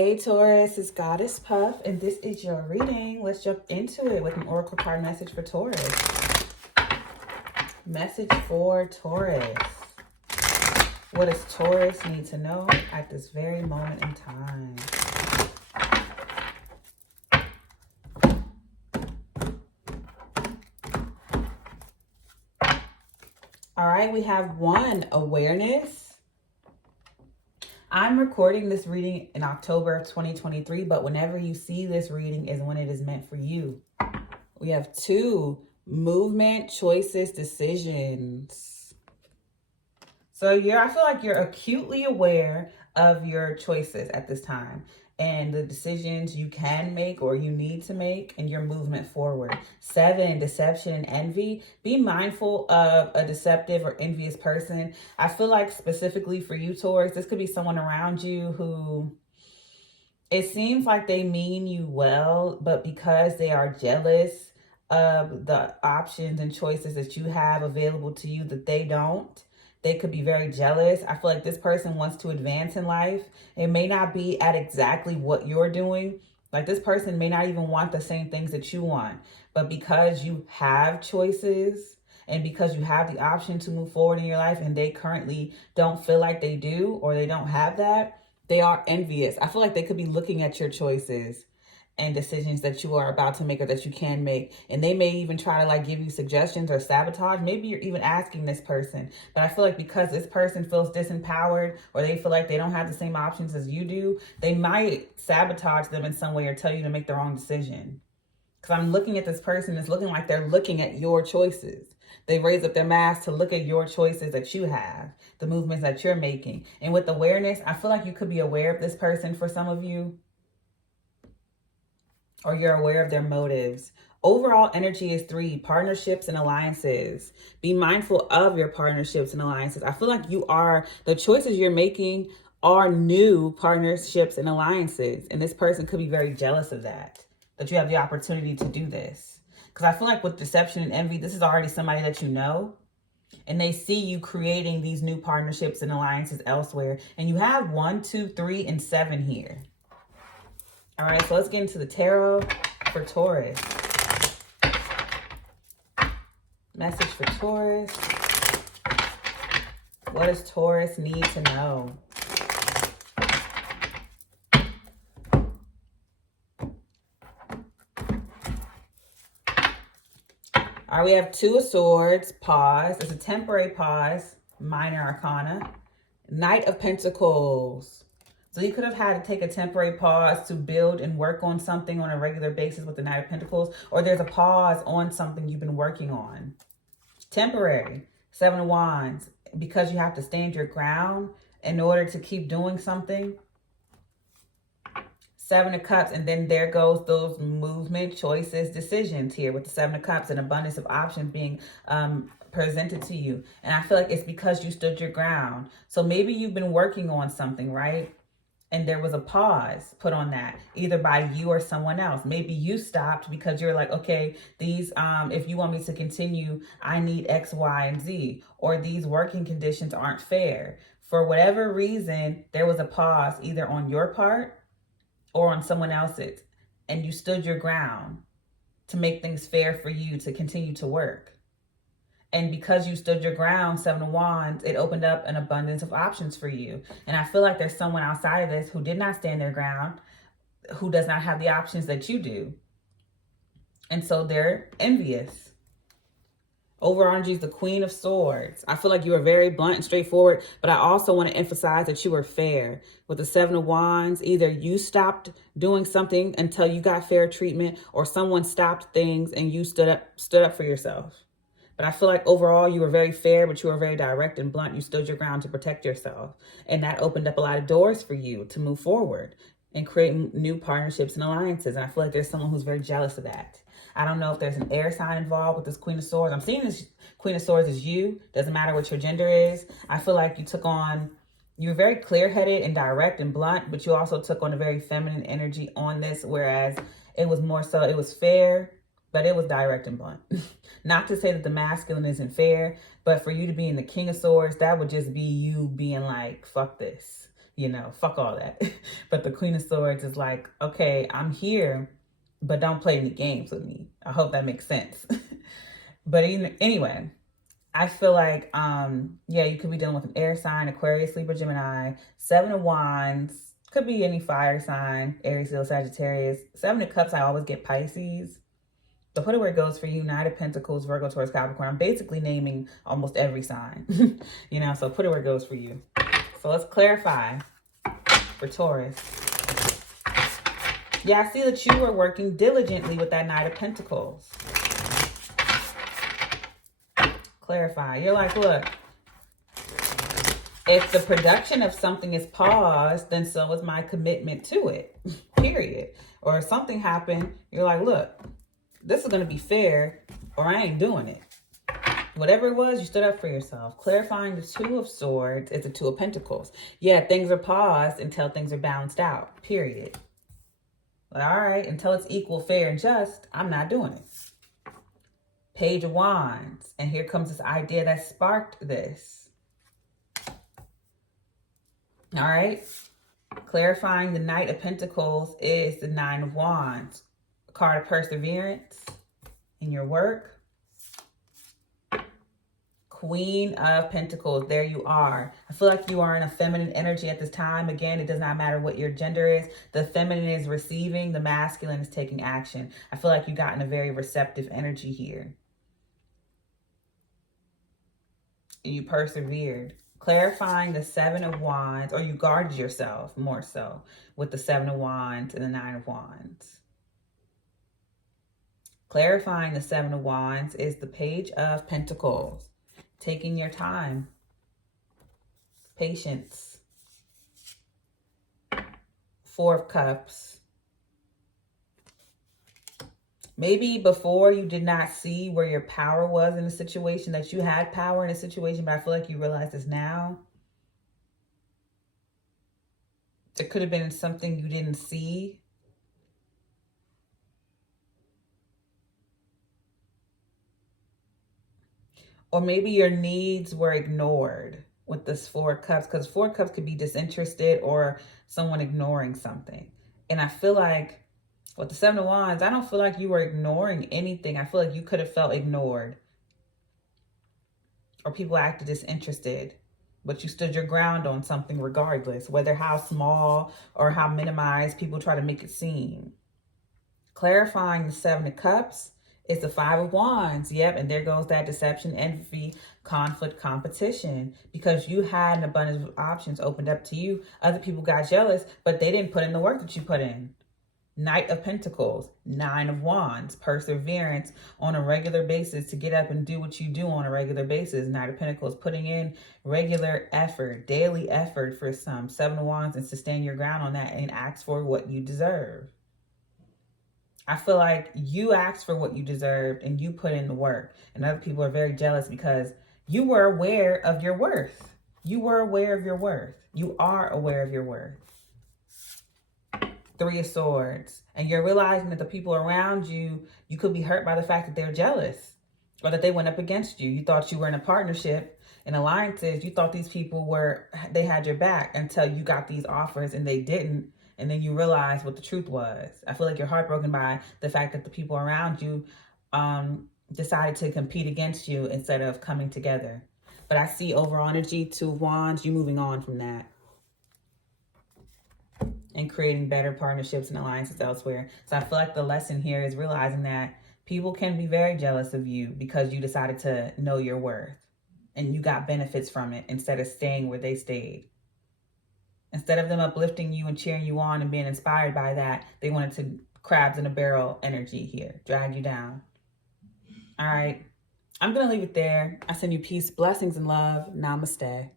Hey Taurus, it's Goddess Puff, and this is your reading. Let's jump into it with an oracle card message for Taurus. Message for Taurus. What does Taurus need to know at this very moment in time? All right, we have 1, awareness. I'm recording this reading in October of 2023, but whenever you see this reading is when it is meant for you. We have 2, movement, choices, decisions. So I feel like you're acutely aware of your choices at this time and the decisions you can make or you need to make and your movement forward. 7, deception and envy. Be mindful of a deceptive or envious person. I feel like specifically for you, Taurus, this could be someone around you who it seems like they mean you well, but because they are jealous of the options and choices that you have available to you that they don't, they could be very jealous. I feel like this person wants to advance in life. It may not be at exactly what you're doing. Like this person may not even want the same things that you want. But because you have choices and because you have the option to move forward in your life and they currently don't feel like they do or they don't have that, they are envious. I feel like they could be looking at your choices and decisions that you are about to make or that you can make. And they may even try to like give you suggestions or sabotage. Maybe you're even asking this person. But I feel like because this person feels disempowered or they feel like they don't have the same options as you do, they might sabotage them in some way or tell you to make the wrong decision. Because I'm looking at this person, it's looking like they're looking at your choices. They raise up their mask to look at your choices that you have, the movements that you're making. And with awareness, I feel like you could be aware of this person for some of you, or you're aware of their motives. Overall energy is 3, partnerships and alliances. Be mindful of your partnerships and alliances. I feel like the choices you're making are new partnerships and alliances. And this person could be very jealous of that you have the opportunity to do this. Because I feel like with deception and envy, this is already somebody that you know. And they see you creating these new partnerships and alliances elsewhere. And you have 1, 2, 3, and 7 here. All right, so let's get into the tarot for Taurus. Message for Taurus. What does Taurus need to know? All right, we have 2 of Swords, pause. It's a temporary pause, minor arcana. Knight of Pentacles. So you could have had to take a temporary pause to build and work on something on a regular basis with the Knight of Pentacles, or there's a pause on something you've been working on. Temporary. 7 of Wands, because you have to stand your ground in order to keep doing something. 7 of Cups, and then there goes those movement, choices, decisions here with the 7 of Cups, an abundance of options being presented to you. And I feel like it's because you stood your ground. So maybe you've been working on something, right? And there was a pause put on that, either by you or someone else. Maybe you stopped because you're like, okay, these, if you want me to continue, I need X, Y, and Z, or these working conditions aren't fair. For whatever reason, there was a pause either on your part or on someone else's, and you stood your ground to make things fair for you to continue to work. And because you stood your ground, 7 of Wands, it opened up an abundance of options for you. And I feel like there's someone outside of this who did not stand their ground, who does not have the options that you do. And so they're envious. Overall energy is the Queen of Swords. I feel like you are very blunt and straightforward, but I also want to emphasize that you were fair. With the 7 of Wands, either you stopped doing something until you got fair treatment, or someone stopped things and you stood up for yourself. But I feel like overall you were very fair, but you were very direct and blunt. You stood your ground to protect yourself. And that opened up a lot of doors for you to move forward and create new partnerships and alliances. And I feel like there's someone who's very jealous of that. I don't know if there's an air sign involved with this Queen of Swords. I'm seeing this Queen of Swords as you. Doesn't matter what your gender is. I feel like you were very clear-headed and direct and blunt, but you also took on a very feminine energy on this, whereas it was more so, it was fair, but it was direct and blunt. Not to say that the masculine isn't fair, but for you to be in the King of Swords, that would just be you being like, fuck this. you know, fuck all that. But the Queen of Swords is like, okay, I'm here, but don't play any games with me. I hope that makes sense. But anyway, I feel like, yeah, you could be dealing with an air sign, Aquarius, Libra, Gemini. Seven of Wands, could be any fire sign, Aries, Leo, Sagittarius. Seven of Cups, I always get Pisces. So put it where it goes for you. Knight of Pentacles, Virgo, Taurus, Capricorn. I'm basically naming almost every sign, you know, so put it where it goes for you. So let's clarify for Taurus. Yeah, I see that you are working diligently with that Knight of Pentacles. Clarify. You're like, look, if the production of something is paused, then so is my commitment to it, period. Or if something happened, you're like, look, this is going to be fair or I ain't doing it. Whatever it was, you stood up for yourself. Clarifying the Two of Swords is the Two of Pentacles. Yeah, things are paused until things are balanced out, period. But all right, until it's equal, fair, and just, I'm not doing it. Page of Wands. And here comes this idea that sparked this. All right. Clarifying the Knight of Pentacles is the Nine of Wands. A card of perseverance in your work. Queen of Pentacles. There you are. I feel like you are in a feminine energy at this time. Again, it does not matter what your gender is. The feminine is receiving. The masculine is taking action. I feel like you got in a very receptive energy here. You persevered. Clarifying the Seven of Wands, or you guarded yourself more so with the Seven of Wands and the Nine of Wands. Clarifying the Seven of Wands is the Page of Pentacles. Taking your time. Patience. Four of Cups. Maybe before you did not see where your power was in a situation, that you had power in a situation, but I feel like you realize this now. It could have been something you didn't see. Or maybe your needs were ignored with this Four of Cups, because Four of Cups could be disinterested or someone ignoring something. And I feel like with the Seven of Wands, I don't feel like you were ignoring anything. I feel like you could have felt ignored. Or people acted disinterested. But you stood your ground on something regardless. Whether how small or how minimized people try to make it seem. Clarifying the Seven of Cups is the Five of Wands. Yep, and there goes that deception, envy, conflict, competition. Because you had an abundance of options opened up to you. Other people got jealous, but they didn't put in the work that you put in. Knight of Pentacles, Nine of Wands, perseverance on a regular basis to get up and do what you do on a regular basis. Knight of Pentacles, putting in regular effort, daily effort for some. Seven of Wands, and sustain your ground on that and ask for what you deserve. I feel like you asked for what you deserved and you put in the work. And other people are very jealous because you were aware of your worth. You were aware of your worth. You are aware of your worth. Three of Swords. And you're realizing that the people around you, you could be hurt by the fact that they're jealous or that they went up against you. You thought you were in a partnership and alliances. You thought these people they had your back until you got these offers and they didn't. And then you realize what the truth was. I feel like you're heartbroken by the fact that the people around you decided to compete against you instead of coming together. But I see overall energy, Two of Wands, you moving on from that. And creating better partnerships and alliances elsewhere. So I feel like the lesson here is realizing that people can be very jealous of you because you decided to know your worth. And you got benefits from it instead of staying where they stayed. Instead of them uplifting you and cheering you on and being inspired by that, they wanted to crabs in a barrel energy here. Drag you down. All right. I'm going to leave it there. I send you peace, blessings, and love. Namaste.